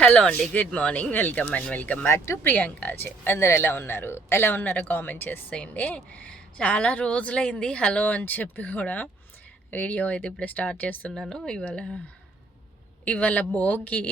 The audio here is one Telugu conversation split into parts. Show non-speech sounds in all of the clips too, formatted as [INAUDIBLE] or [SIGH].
హలో అండి good morning welcome and welcome back to ప్రియాంకాజే అందరు ఎలా ఉన్నారు? ఎలా ఉన్నారో కామెంట్ చేసేయండి. చాలా రోజులైంది హలో అని చెప్పి కూడా వీడియో అయితే ఇప్పుడు స్టార్ట్ చేస్తున్నాను. ఇవాళ ఇవాళ భోగి.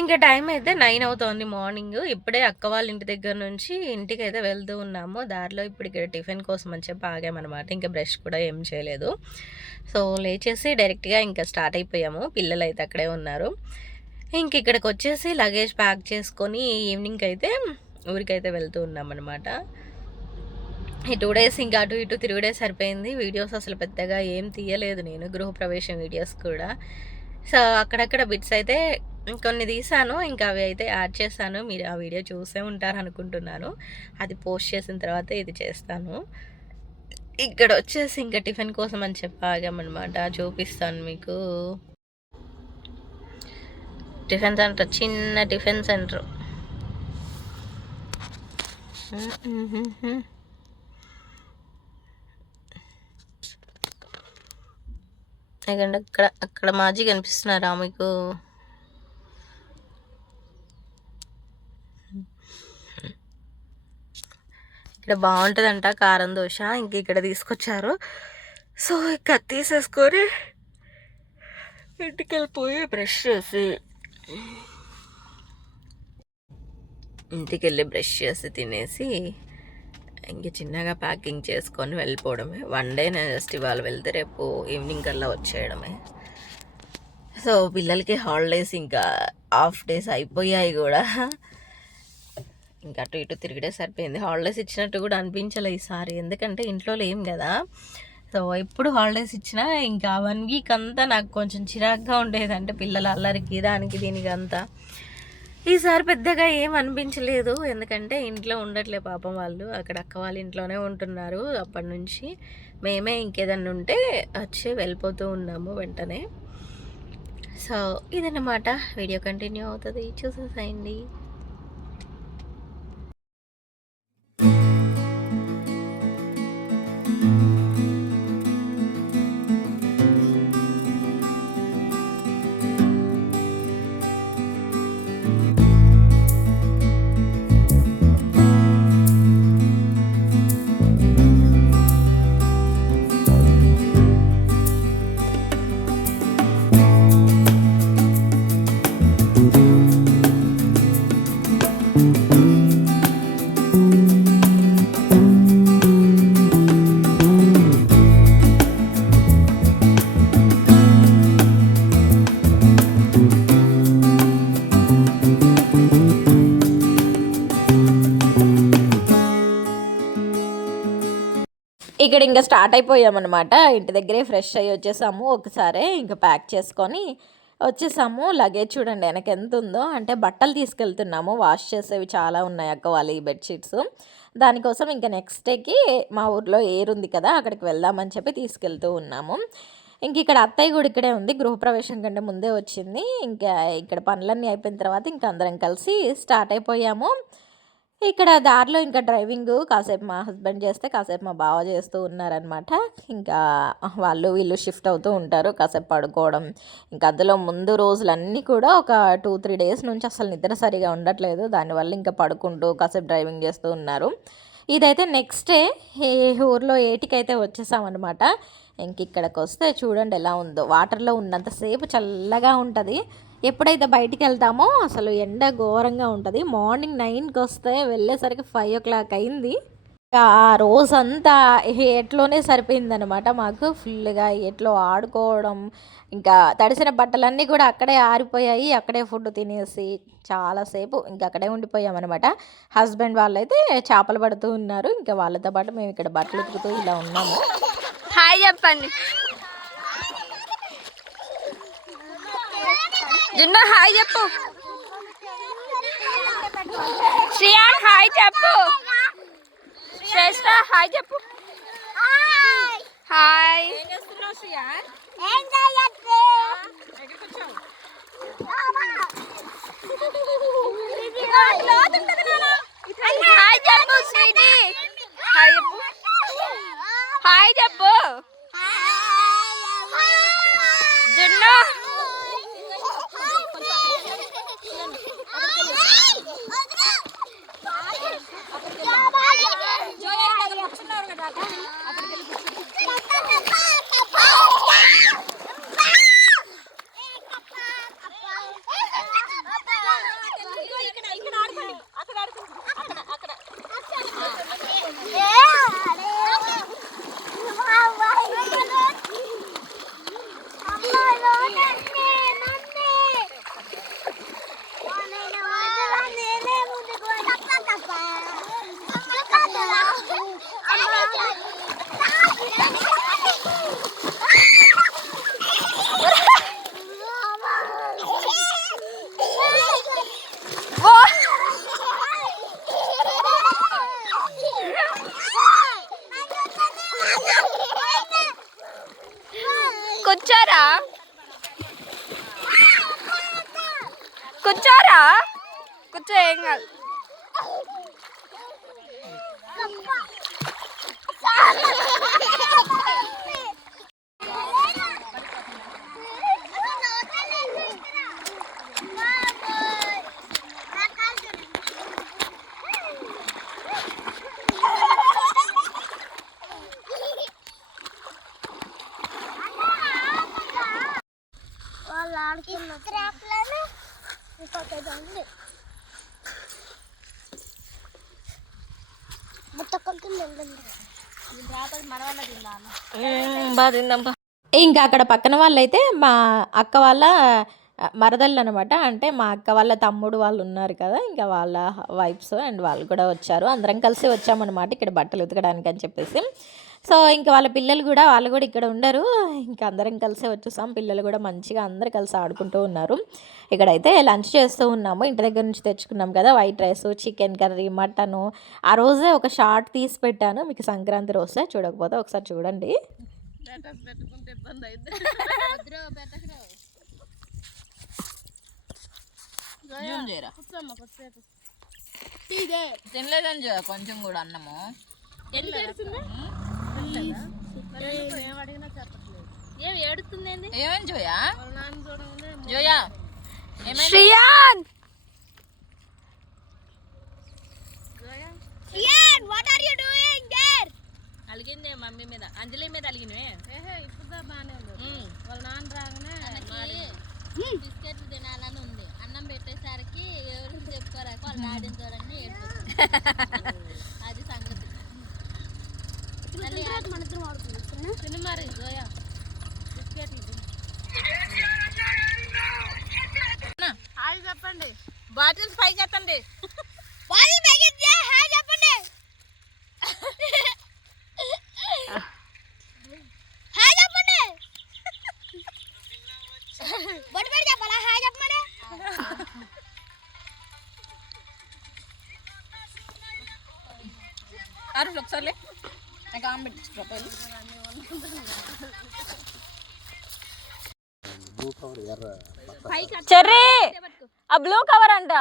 ఇంకా టైం అయితే నైన్ అవుతోంది మార్నింగ్ ఇప్పుడే అక్క వాళ్ళ ఇంటి దగ్గర నుంచి ఇంటికి అయితే వెళ్తూ ఉన్నాము. దారిలో ఇప్పుడు ఇక్కడ టిఫిన్ కోసం అని చెప్పి ఆగామన్నమాట ఇంకా బ్రష్ కూడా ఏం చేయలేదు. సో లేచేసి డైరెక్ట్గా ఇంకా స్టార్ట్ అయిపోయాము. పిల్లలు అయితే అక్కడే ఉన్నారు. ఇంక ఇక్కడికి వచ్చేసి లగేజ్ ప్యాక్ చేసుకొని ఈవినింగ్ అయితే ఊరికైతే వెళ్తూ ఉన్నామన్నమాట. ఈ టూ డేస్ ఇంకా అటు ఇటు తిరుగుడే సరిపోయింది. వీడియోస్ అసలు పెద్దగా ఏం తీయలేదు నేను గృహప్రవేశం వీడియోస్ కూడా. సో అక్కడక్కడ బిట్స్ అయితే కొన్ని తీసాను ఇంకా అవి అయితే యాడ్ చేశాను. మీరు ఆ వీడియో చూసే ఉంటారు అనుకుంటున్నాను అది పోస్ట్ చేసిన తర్వాత ఇది చేస్తాను. ఇక్కడ వచ్చేసి ఇంకా టిఫిన్ కోసం అని చెప్పి చూపిస్తాను మీకు. టిఫిన్ సెంటర్ చిన్న టిఫిన్ సెంటర్ ఎందుకంటే అక్కడ అక్కడ మాజీ కనిపిస్తున్నారా మీకు? ఇక్కడ బాగుంటుందంట కారం దోశ. ఇంక ఇక్కడ తీసుకొచ్చారు. సో ఇక తీసేసుకొని ఇంటికి వెళ్ళిపోయి బ్రష్ చేసి ఇంటికి వెళ్ళి బ్రష్ చేసి తినేసి ఇంక చిన్నగా ప్యాకింగ్ చేసుకొని వెళ్ళిపోవడమే. వన్ డే నేను జస్ట్ ఇవాళ వెళ్తే రేపు ఈవినింగ్ కల్లా వచ్చేయడమే. సో పిల్లలకి హాలిడేస్ ఇంకా హాఫ్ డేస్ అయిపోయాయి కూడా. ఇంకా అటు ఇటు తిరిగితే సరిపోయింది. హాలిడేస్ ఇచ్చినట్టు కూడా అనిపించలే ఈసారి. ఎందుకంటే ఇంట్లో లేం కదా. సో ఎప్పుడు హాలిడేస్ ఇచ్చినా ఇంకా వన్ వీక్ అంతా నాకు కొంచెం చిరాగ్గా ఉండేది అంటే పిల్లల అల్లరికి దానికి దీనికి అంతా. ఈసారి పెద్దగా ఏం అనిపించలేదు. ఎందుకంటే ఇంట్లో ఉండట్లే పాపం వాళ్ళు. అక్కడ అక్క వాళ్ళ ఇంట్లోనే ఉంటున్నారు అప్పటి నుంచి మేమే ఇంకేదన్నా ఉంటే వచ్చి వెళ్ళిపోతూ ఉన్నాము వెంటనే. సో ఇదన్నమాట. వీడియో కంటిన్యూ అవుతుంది. చూసేసేయండి. ఇక్కడ ఇంకా స్టార్ట్ అయిపోయామన్నమాట. ఇంటి దగ్గరే ఫ్రెష్ అయ్యి వచ్చేసాము. ఒకసారి ఇంకా ప్యాక్ చేసుకొని వచ్చేసాము. లగేజ్ చూడండి వెనక ఎంత ఉందో. అంటే బట్టలు తీసుకెళ్తున్నాము. వాష్ చేసేవి చాలా ఉన్నాయి అక్క వాళ్ళ ఈ బెడ్షీట్స్ దానికోసం ఇంకా నెక్స్ట్ డేకి మా ఊర్లో ఏర్ ఉంది కదా అక్కడికి వెళ్దామని చెప్పి తీసుకెళ్తూ ఉన్నాము. ఇంక ఇక్కడ అత్తయ్య కూడా ఇక్కడే ఉంది. గృహప్రవేశం కంటే ముందే వచ్చింది. ఇంకా ఇక్కడ పనులన్నీ అయిపోయిన తర్వాత ఇంకా అందరం కలిసి స్టార్ట్ అయిపోయాము. ఇక్కడ దారిలో ఇంకా డ్రైవింగ్ కాసేపు మా హస్బెండ్ చేస్తే కాసేపు మా బావ చేస్తూ ఉన్నారనమాట ఇంకా వాళ్ళు వీళ్ళు షిఫ్ట్ అవుతూ ఉంటారు కాసేపు పడుకోవడం. ఇంకా అందులో ముందు రోజులన్నీ కూడా ఒక టూ త్రీ డేస్ నుంచి అసలు నిద్ర సరిగా ఉండట్లేదు. దానివల్ల ఇంకా పడుకుంటూ కాసేపు డ్రైవింగ్ చేస్తూ ఉన్నారు. ఇదైతే నెక్స్ట్ డే ఏ ఊర్లో ఏటికైతే వచ్చేసామన్నమాట. ఇంక ఇక్కడికి వస్తే చూడండి ఎలా ఉందో. వాటర్లో ఉన్నంతసేపు చల్లగా ఉంటుంది. ఎప్పుడైతే బయటికి వెళ్తామో అసలు ఎండ ఘోరంగా ఉంటుంది. మార్నింగ్ నైన్కి వస్తే వెళ్ళేసరికి ఫైవ్ ఓ క్లాక్ అయింది ఆ రోజంతా ఎట్లోనే సరిపోయిందనమాట మాకు. ఫుల్గా ఎట్లో ఆడుకోవడం ఇంకా తడిసిన బట్టలన్నీ కూడా అక్కడే ఆరిపోయాయి. అక్కడే ఫుడ్ తినేసి చాలాసేపు ఇంకా అక్కడే ఉండిపోయామన్నమాట. హస్బెండ్ వాళ్ళైతే చేపలు పడుతూ ఉన్నారు. ఇంకా వాళ్ళతో పాటు మేము ఇక్కడ బట్టలు ఉతుకుతూ ఇలా ఉన్నాము. హాయ్ చెప్పండి. జున్న హాయ్ చెప్పు. శ్రియాన్ హాయ్ చెప్పు. శ్రేష్ఠ హాయ్ చెప్పు. హాయ్. హాయ్ ఆడుకున్నాను ఇంకొకటి ఉంది. ఇంకా అక్కడ పక్కన వాళ్ళైతే మా అక్క వాళ్ళ మరదళ్ళు అనమాట అంటే మా అక్క వాళ్ళ తమ్ముడు వాళ్ళు ఉన్నారు కదా ఇంకా వాళ్ళ వైఫ్స్ అండ్ వాళ్ళు కూడా వచ్చారు. అందరం కలిసి వచ్చామన్నమాట ఇక్కడ బట్టలు ఉతకడానికి అని చెప్పేసి. సో ఇంకా వాళ్ళ పిల్లలు కూడా వాళ్ళు కూడా ఇక్కడ ఉండరు. ఇంకా అందరం కలిసి వచ్చేసాం. పిల్లలు కూడా మంచిగా అందరు కలిసి ఆడుకుంటూ ఉన్నారు. ఇక్కడైతే లంచ్ చేస్తూ ఉన్నాము. ఇంటి దగ్గర నుంచి తెచ్చుకున్నాం కదా white rice chicken curry mutton. ఆ రోజే ఒక షార్ట్ తీసి పెట్టాను. మీకు సంక్రాంతి రోజే చూడకపోతే ఒకసారి చూడండి. తినలేదని కొంచెం కూడా అన్నము. ఏం ఏడుతుంది ఏమేం జోయా? జోయా ఏమైంది? Shriyan! What are you doing there అలిగిందే mummy మీద అంజలి మీద అలిగినవే. ఇప్పుడు బాగానే వాళ్ళ నాన్న రాగానే బిస్కెట్లు తినాలని ఉంది. అన్నం పెట్టేసరికి ఎవరికి చెప్పుకోరాక వాళ్ళు డాడీని చూడండి ఏడుపు [LAUGHS] అది సంగతి సినిమా జోయా హాయ్ చెప్పండి బాటిల్స్ పైకి ఎత్తండి వాళ్ళు బెగితే హాయ్ చెప్పండి హాయ్ చెప్పండి బొట్టు పెట్టి చెప్పాలా హాయ్ చెప్పమని అరుణ్ ఒకసారి నాకు ఆమె చెర్రీ! ఆ బ్లూ కవర్ అంట.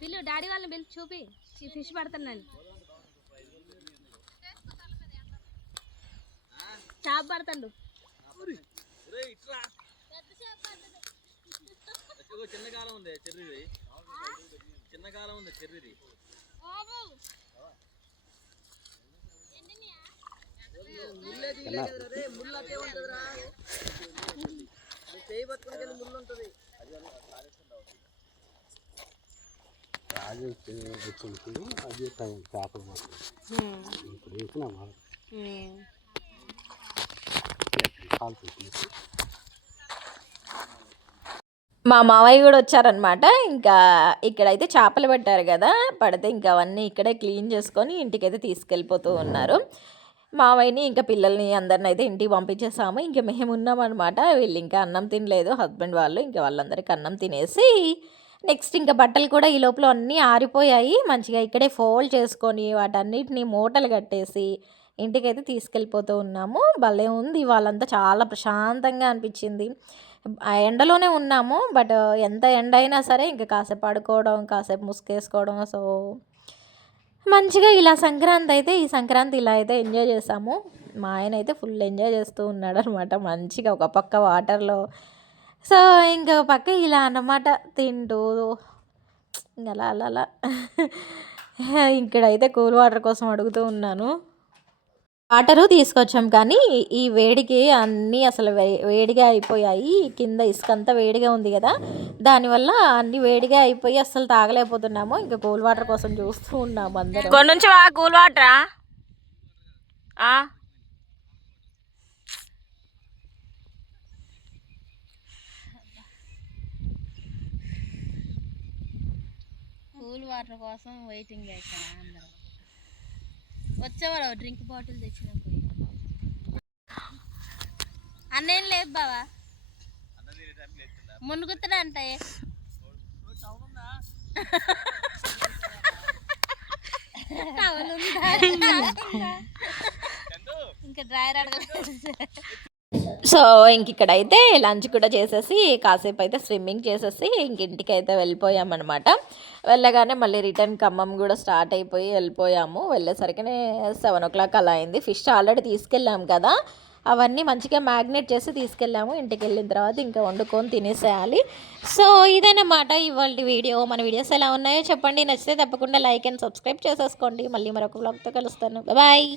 పిల్లు డాడీ వాళ్ళని పిలిచి చూపి. ఈ ఫిష్ పడుతున్నాను. చేప పడతాడు. చిన్నకాలం ఉంది చెర్రీది. చిన్నకాలం ఉంది చెర్రీది. రాజు వచ్చినప్పుడు అది టైం చేపలు పడుతుంది ఇప్పుడు వేసిన కాలుతుంది మా మావయ్య కూడా వచ్చారనమాట. ఇంకా ఇక్కడైతే చేపలు పట్టారు కదా పడితే ఇంకా అవన్నీ ఇక్కడే క్లీన్ చేసుకొని ఇంటికైతే తీసుకెళ్ళిపోతూ ఉన్నారు. మావయ్యని ఇంకా పిల్లల్ని అందరిని అయితే ఇంటికి పంపించేసాము. ఇంకా మేము ఉన్నామన్నమాట వీళ్ళు ఇంకా అన్నం తినలేదు. హస్బెండ్ వాళ్ళు ఇంకా వాళ్ళందరికీ అన్నం తినేసి నెక్స్ట్ ఇంకా బట్టలు కూడా ఈ లోపల అన్నీ ఆరిపోయాయి. మంచిగా ఇక్కడే ఫోల్డ్ చేసుకొని వాటన్నిటిని మూటలు కట్టేసి ఇంటికైతే తీసుకెళ్ళిపోతూ ఉన్నాము. భలే ఉంది. వాళ్ళంతా చాలా ప్రశాంతంగా అనిపించింది. ఎండలోనే ఉన్నాము బట్ ఎంత ఎండ అయినా సరే ఇంకా కాసేపు పడుకోవడం కాసేపు ముసుకేసుకోవడం సో మంచిగా ఇలా సంక్రాంతి అయితే ఈ సంక్రాంతి ఇలా అయితే ఎంజాయ్ చేసాము. మా ఆయన అయితే ఫుల్ ఎంజాయ్ చేస్తూ ఉన్నాడు అనమాట మంచిగా ఒక పక్క వాటర్లో. సో ఇంకొక పక్క ఇలా అన్నమాట తింటూ ఇంకా అలా అలా అలా. [LAUGHS] ఇక్కడైతే కూల్ వాటర్ కోసం అడుగుతూ ఉన్నాను. వాటరు తీసుకొచ్చాం కానీ ఈ వేడికి అన్నీ అసలు వే వేడిగా అయిపోయాయి. కింద ఇసుక అంతా వేడిగా ఉంది కదా. దానివల్ల అన్నీ వేడిగా అయిపోయి అసలు తాగలేకపోతున్నాము. ఇంకా కూల్ వాటర్ కోసం చూస్తూ ఉన్నాము అందరం. కొన్ని నుంచి వా కూల్ వాటరా? కూల్ వాటర్ కోసం వెయిటింగ్ ఇక్కడ అందరం? వచ్చేవారు డ్రింక్ బాటిల్ తెచ్చినప్పుడు. అన్నేం లేదు బావా. మునుగుతున్నా అంటే ఇంకా డ్రైవర్ అడగలేదు. సో ఇంక ఇక్కడైతే లంచ్ కూడా చేసేసి కాసేపు అయితే స్విమ్మింగ్ చేసేసి ఇంక ఇంటికి అయితే వెళ్ళిపోయామన్నమాట. వెళ్ళగానే మళ్ళీ రిటర్న్ ఖమ్మం కూడా స్టార్ట్ అయిపోయి వెళ్ళిపోయాము. వెళ్ళేసరికినే సెవెన్ ఓ క్లాక్ అలా అయింది. ఫిష్ ఆల్రెడీ తీసుకెళ్ళాము కదా. అవన్నీ మంచిగా మ్యాగ్నేట్ చేసి తీసుకెళ్ళాము. ఇంటికి వెళ్ళిన తర్వాత ఇంకా వండుకొని తినేసేయాలి. సో ఇదేనమాట ఇవాళ వీడియో. మన వీడియోస్ ఎలా ఉన్నాయో చెప్పండి. నచ్చితే తప్పకుండా లైక్ అండ్ సబ్స్క్రైబ్ చేసేసుకోండి. మళ్ళీ మరొక బ్లాగ్తో కలుస్తాను. బాయ్!